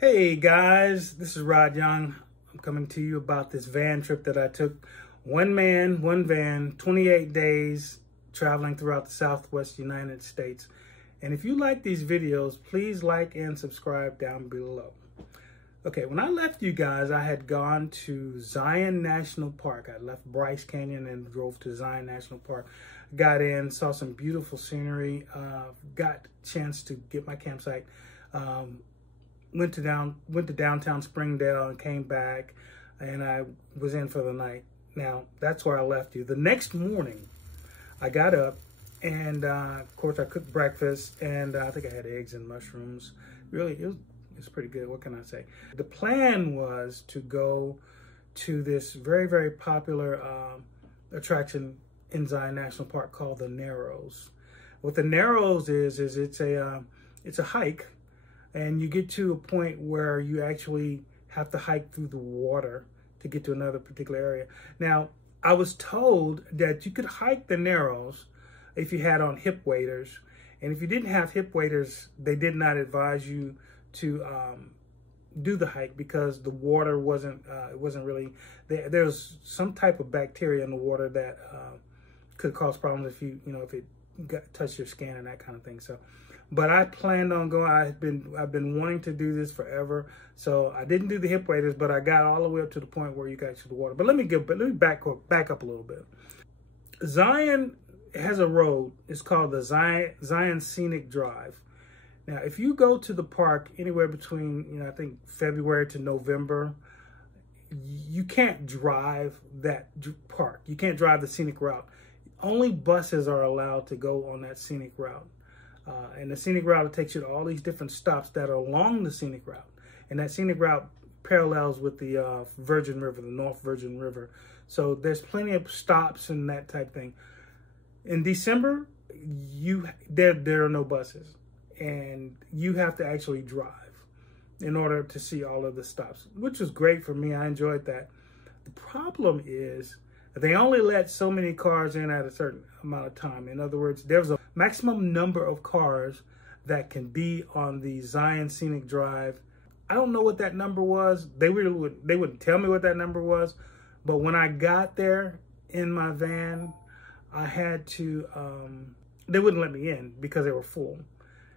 Hey guys, this is Rod Young. I'm coming to you about this van trip that I took. One man, one van, 28 days traveling throughout the Southwest United States. And if you like these videos, please like and subscribe down below. Okay, when I left you guys, I had gone to Zion National Park. I left Bryce Canyon and drove to Zion National Park. Got in, saw some beautiful scenery, got a chance to get my campsite. Went to downtown Springdale and came back, and I was in for the night. Now, that's where I left you. The next morning, I got up, and of course, I cooked breakfast, and I think I had eggs and mushrooms. Really, it was pretty good. What can I say? The plan was to go to this very, very popular attraction in Zion National Park called the Narrows. What the Narrows is it's a hike. And you get to a point where you actually have to hike through the water to get to another particular area. Now, I was told that you could hike the Narrows if you had on hip waders. And if you didn't have hip waders, they did not advise you to do the hike because the water wasn't really, there's some type of bacteria in the water that could cause problems if if it touched your skin and that kind of thing. So. But I planned on going. I've been wanting to do this forever, so I didn't do the hip waders, but I got all the way up to the point where you got to the water. But let me back up a little bit. Zion has a road. It's called the Zion Scenic Drive. Now, if you go to the park anywhere between I think February to November, you can't drive that park. You can't drive the scenic route. Only buses are allowed to go on that scenic route. And the scenic route takes you to all these different stops that are along the scenic route. And that scenic route parallels with the Virgin River, the North Virgin River. So there's plenty of stops and that type thing. In December, there are no buses. And you have to actually drive in order to see all of the stops, which was great for me. I enjoyed that. The problem is they only let so many cars in at a certain amount of time. In other words, there's a maximum number of cars that can be on the Zion Scenic Drive. I don't know what that number was. They wouldn't tell me what that number was. But when I got there in my van, I had to, they wouldn't let me in because they were full.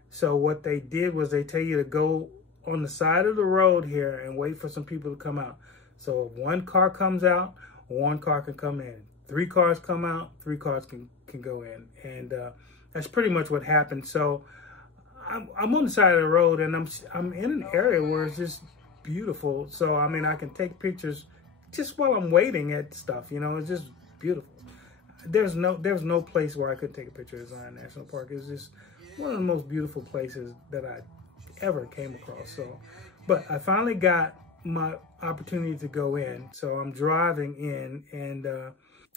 So what they did was they tell you to go on the side of the road here and wait for some people to come out. So if one car comes out, one car can come in. 3 cars come out, 3 cars can go in. And that's pretty much what happened. So I'm on the side of the road, and I'm in an area where it's just beautiful. So, I mean, I can take pictures just while I'm waiting at stuff, it's just beautiful. There's no place where I could take a picture of Zion National Park. It's just one of the most beautiful places that I ever came across. So, but I finally got my opportunity to go in. So I'm driving in, and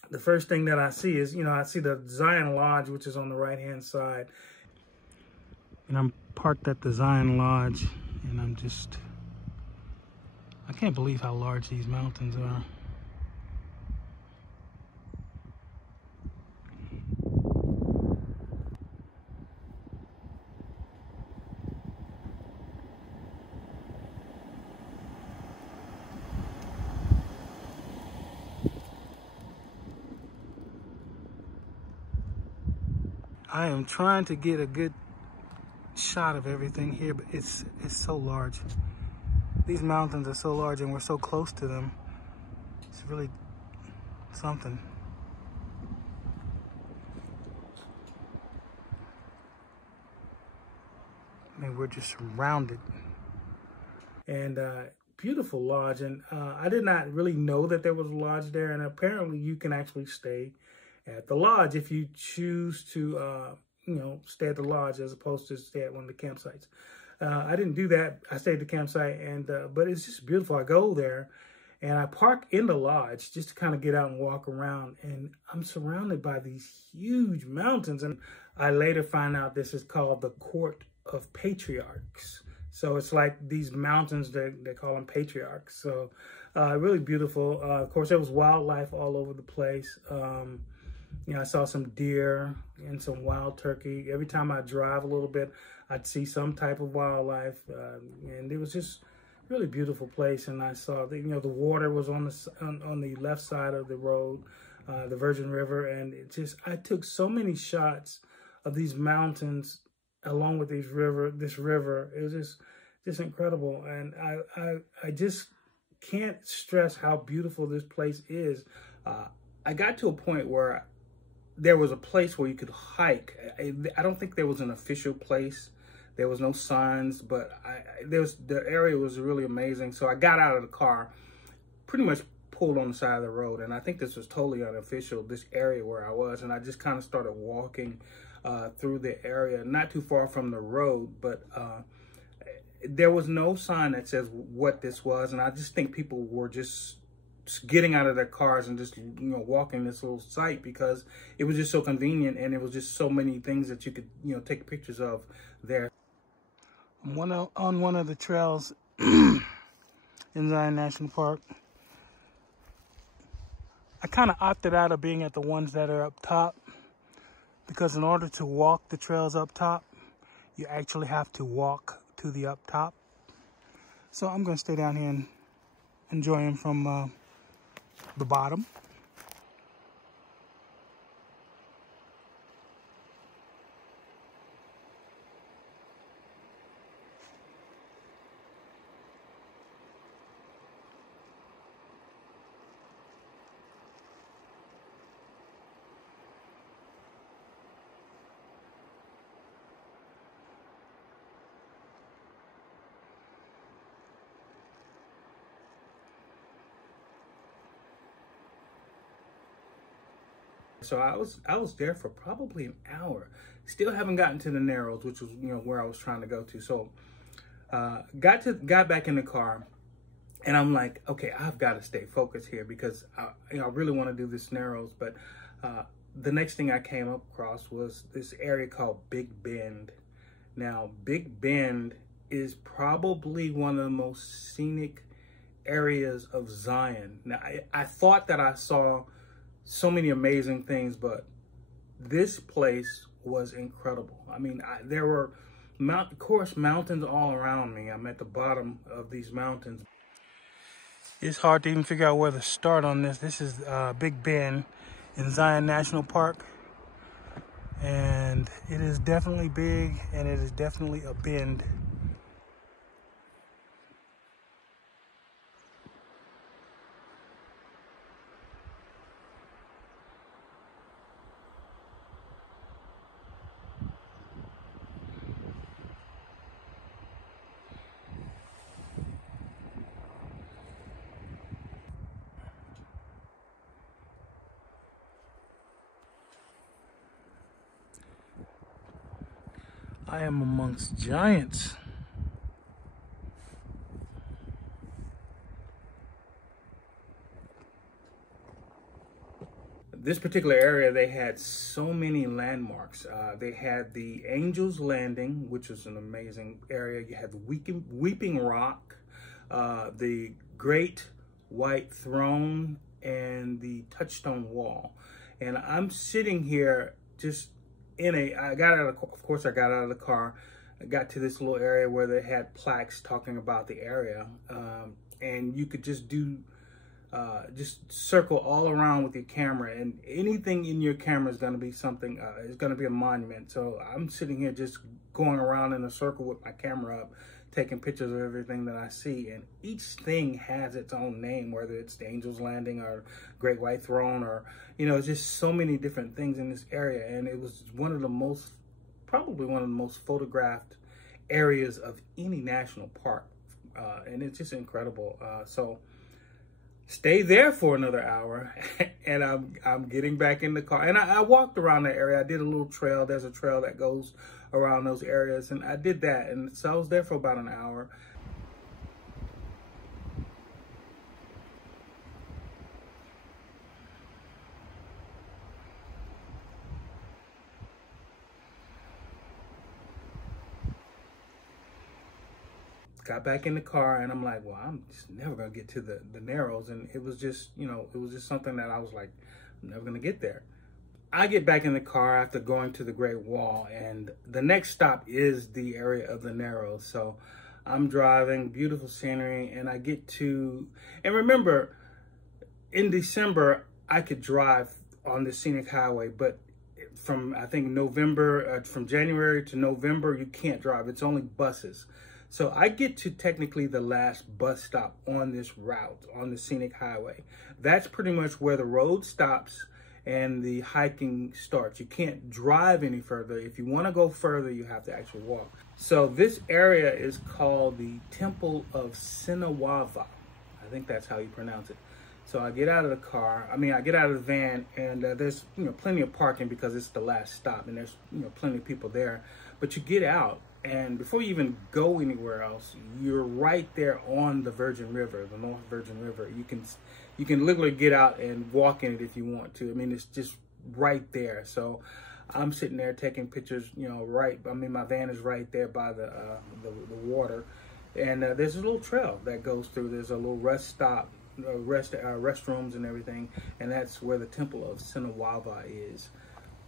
the first thing that I see is, I see the Zion Lodge, which is on the right-hand side. And I'm parked at the Zion Lodge, and I can't believe how large these mountains are. I am trying to get a good shot of everything here, but it's so large. These mountains are so large, and we're so close to them. It's really something. I mean, we're just surrounded. And beautiful lodge. And I did not really know that there was a lodge there. And apparently you can actually stay at the lodge if you choose to, stay at the lodge as opposed to stay at one of the campsites. I didn't do that. I stayed at the campsite, and but it's just beautiful. I go there, and I park in the lodge just to kind of get out and walk around, and I'm surrounded by these huge mountains. And I later find out this is called the Court of Patriarchs. So it's like these mountains, they call them patriarchs. So really beautiful. Of course, there was wildlife all over the place. I saw some deer and some wild turkey. Every time I drive a little bit, I'd see some type of wildlife. And it was just really beautiful place. And I saw the, the water was on the left side of the road, the Virgin River, and I took so many shots of these mountains along with this river. It was just incredible, and I just can't stress how beautiful this place is. I got to a point where there was a place where you could hike. I don't think there was an official place. There was no signs, but the area was really amazing. So I got out of the car, pretty much pulled on the side of the road, and I think this was totally unofficial, this area where I was, and I just kind of started walking through the area, not too far from the road, but there was no sign that says what this was, and I just think people were just getting out of their cars and just walking this little site because it was just so convenient, and it was just so many things that you could take pictures of there. I'm on one of the trails in Zion National Park. I kind of opted out of being at the ones that are up top because in order to walk the trails up top, you actually have to walk to the up top. So I'm going to stay down here and enjoy them from the bottom. So I was there for probably an hour. Still haven't gotten to the Narrows, which was where I was trying to go to. So got back in the car, and I'm like, okay, I've got to stay focused here because I really want to do this Narrows. But the next thing I came across was this area called Big Bend. Now, Big Bend is probably one of the most scenic areas of Zion. Now, I thought that I saw so many amazing things, but this place was incredible. I mean, there were of course mountains all around me. I'm at the bottom of these mountains. It's hard to even figure out where to start on this. This is Big Bend in Zion National Park, and it is definitely big, and it is definitely a bend. I am amongst giants. This particular area, they had so many landmarks. They had the Angel's Landing, which was an amazing area. You had the Weeping Rock, the Great White Throne, and the Touchstone Wall. And I'm sitting here just of course I got out of the car. I got to this little area where they had plaques talking about the area, and you could just circle all around with your camera, and anything in your camera is going to be something, is going to be a monument. So I'm sitting here just going around in a circle with my camera up, taking pictures of everything that I see, and each thing has its own name, whether it's the Angel's Landing or Great White Throne, or it's just so many different things in this area. And it was probably one of the most photographed areas of any national park, and it's just incredible. So stay there for another hour, and I'm getting back in the car, and I walked around that area. I did a little trail. There's a trail that goes around those areas, and I did that, and so I was there for about an hour. Got back in the car, and I'm like, well, I'm just never gonna get to the Narrows. And it was just, it was just something that I was like, I'm never gonna get there. I get back in the car after going to the Great Wall, and the next stop is the area of the Narrows. So I'm driving, beautiful scenery, and I get to, and remember, in December, I could drive on the scenic highway, but from, I think, November, from January to November, you can't drive. It's only buses. So I get to technically the last bus stop on this route, on the scenic highway. That's pretty much where the road stops and the hiking starts. You can't drive any further. If you want to go further, you have to actually walk. So this area is called the Temple of Sinawava. I think that's how you pronounce it. So I get out of the car, I get out of the van, and there's, plenty of parking because it's the last stop, and there's, plenty of people there. But you get out, and before you even go anywhere else, you're right there on the Virgin River, the North Virgin River. You can literally get out and walk in it if you want to. It's just right there. So I'm sitting there taking pictures, my van is right there by the water, and there's a little trail that goes through. There's a little rest stop, restrooms and everything, and that's where the Temple of Sinawava is.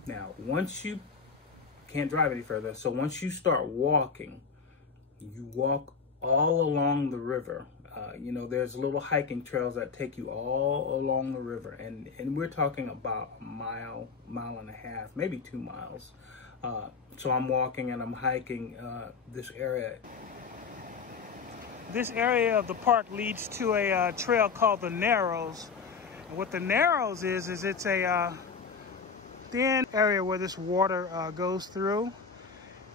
Now, once you can't drive any further, so once you start walking, you walk all along the river. There's little hiking trails that take you all along the river, and we're talking about a mile and a half, maybe 2 miles. So I'm walking and I'm hiking this area. This area of the park leads to a trail called the Narrows. And what the Narrows is it's a thin area where this water goes through,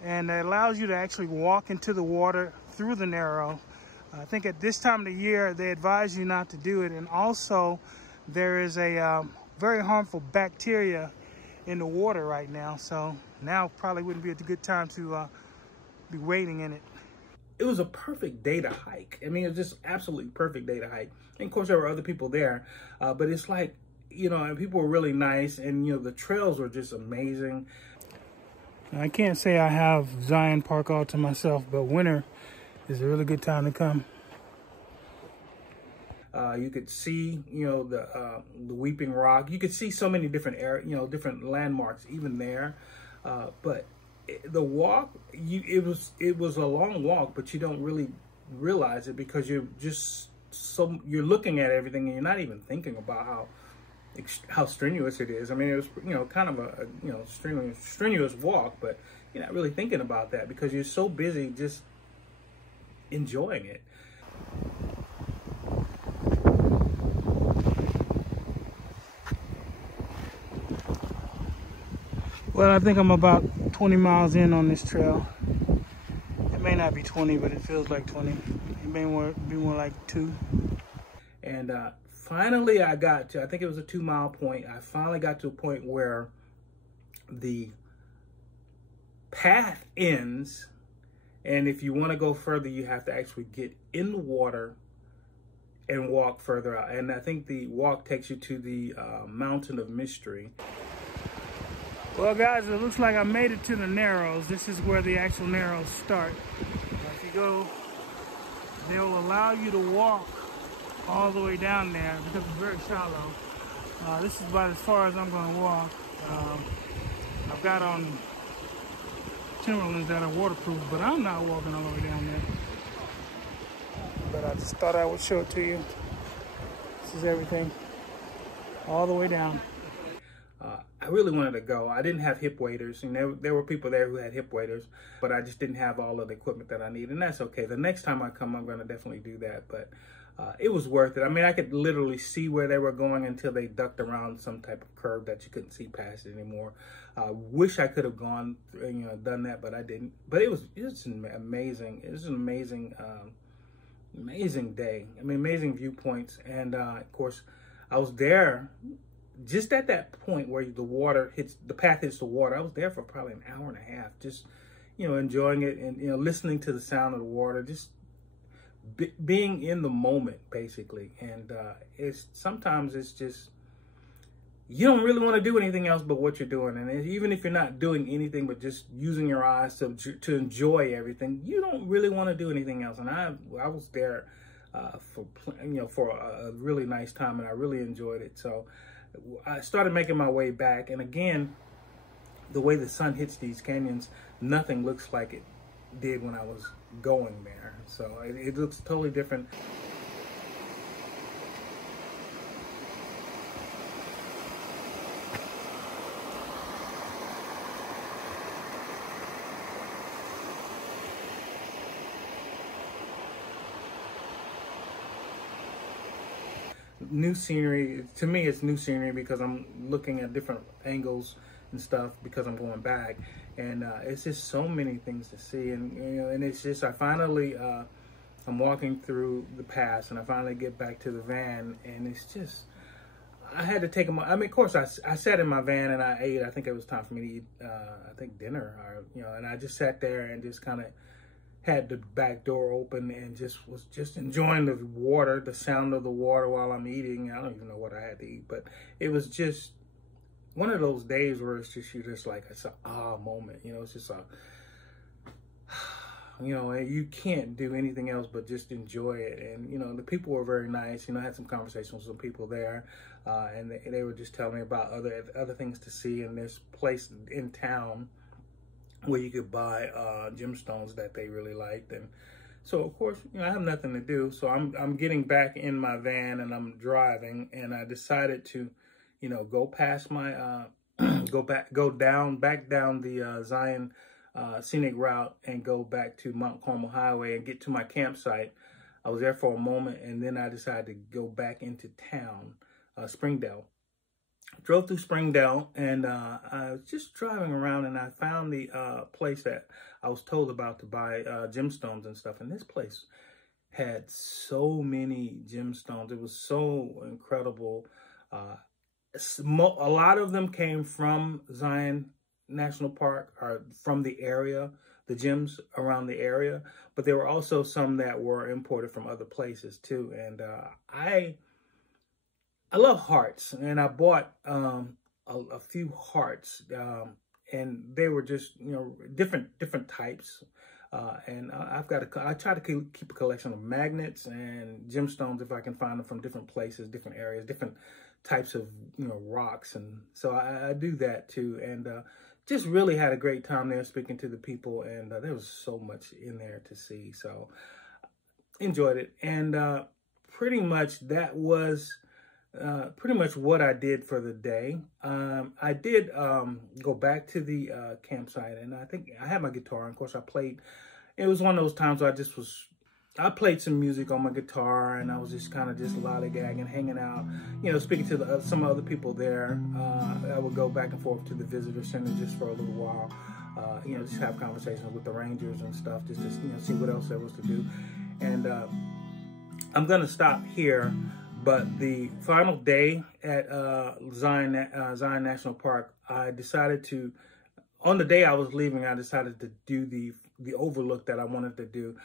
and it allows you to actually walk into the water through the Narrow. I think at this time of the year, they advise you not to do it. And also, there is a very harmful bacteria in the water right now. So now probably wouldn't be a good time to be wading in it. It was a perfect day to hike. It was just absolutely perfect day to hike. And of course, there were other people there, but it's like, and people were really nice, and the trails were just amazing. I can't say I have Zion Park all to myself, but winter is a really good time to come. You could see, the Weeping Rock. You could see so many different different landmarks even there, but the walk, it was a long walk, but you don't really realize it because you're you're looking at everything and you're not even thinking about how strenuous it is. It was kind of a strenuous walk, but you're not really thinking about that because you're so busy just enjoying it. Well, I think I'm about 20 miles in on this trail. It may not be 20, but it feels like 20. It may be more like 2. And finally I got to, I think it was a 2 mile point. I finally got to a point where the path ends, and if you want to go further, you have to actually get in the water and walk further out. And I think the walk takes you to the Mountain of Mystery. Well, guys, it looks like I made it to the Narrows. This is where the actual Narrows start. If you go, they'll allow you to walk all the way down there because it's very shallow. This is about as far as I'm going to walk. I've got on Timberlands that are waterproof, but I'm not walking all the way down there. But I just thought I would show it to you. This is everything, all the way down. I really wanted to go. I didn't have hip waders, and there were people there who had hip waders, but I just didn't have all of the equipment that I need, and that's okay. The next time I come, I'm going to definitely do that, but it was worth it. I could literally see where they were going until they ducked around some type of curve that you couldn't see past it anymore. Wish I could have gone, done that, but I didn't. But it was amazing. It was an amazing, amazing day. Amazing viewpoints, and of course, I was there just at that point where the path hits the water. I was there for probably an hour and a half, just, enjoying it and, listening to the sound of the water, just being in the moment, basically. And sometimes it's just, you don't really want to do anything else but what you're doing. And even if you're not doing anything but just using your eyes to enjoy everything, you don't really want to do anything else. And I was there for a really nice time, and I really enjoyed it. So I started making my way back, and again, the way the sun hits these canyons, nothing looks like it did when I was going there. So it looks totally different. New scenery, to me it's new scenery because I'm looking at different angles and stuff because I'm going back, and it's just so many things to see. And and it's just, I finally I'm walking through the pass and I finally get back to the van, and it's just, I had to take them. I mean, of course I sat in my van and I ate. I think it was time for me to eat I think dinner, or and I just sat there and just kind of had the back door open and was just enjoying the water, the sound of the water while I'm eating. I don't even know what I had to eat, but it was just one of those days where it's just, you're just like, it's an moment, it's just you can't do anything else but just enjoy it. And, the people were very nice. I had some conversations with some people there, and they were just telling me about other things to see in this place in town where you could buy gemstones that they really liked. And so of course, I have nothing to do, so I'm getting back in my van and I'm driving, and I decided to go past my go back down the Zion Scenic route and go back to Mount Carmel Highway and get to my campsite. I was there for a moment, and then I decided to go back into town, Springdale. Drove through Springdale, and I was just driving around, and I found the place that I was told about to buy gemstones and stuff. And this place had so many gemstones. It was so incredible. A lot of them came from Zion National Park, or from the area, the gems around the area. But there were also some that were imported from other places too. And I love hearts, and I bought a few hearts, and they were just different types. And I try to keep a collection of magnets and gemstones if I can find them from different places, different areas, different types of rocks, and so I do that too. And just really had a great time there speaking to the people, and there was so much in there to see. So enjoyed it, and pretty much that was pretty much what I did for the day. I did go back to the campsite, and I think I had my guitar. And of course, I played. It was one of those times where I played some music on my guitar, and I was just kind of just lollygagging, hanging out, speaking to some other people there. I would go back and forth to the visitor center just for a little while, just have conversations with the rangers and stuff, just to see what else there was to do. And I'm gonna stop here. But the final day at Zion National Park, I decided to, on the day I was leaving, I decided to do the overlook that I wanted to do.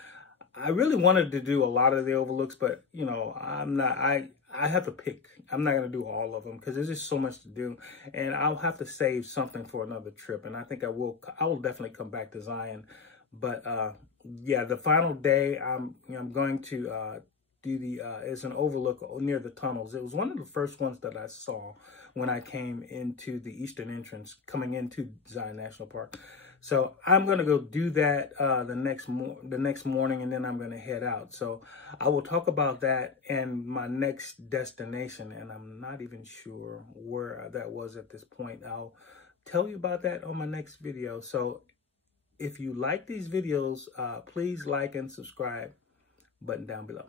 I really wanted to do a lot of the overlooks, but I have to pick. I'm not going to do all of them because there's just so much to do, and I'll have to save something for another trip. And I think I will definitely come back to Zion. But yeah, the final day, I'm going to do it's an overlook near the tunnels. It was one of the first ones that I saw when I came into the eastern entrance coming into Zion National Park. So I'm going to go do that the next morning, and then I'm going to head out. So I will talk about that and my next destination, and I'm not even sure where that was at this point. I'll tell you about that on my next video. So if you like these videos, please like and subscribe, button down below.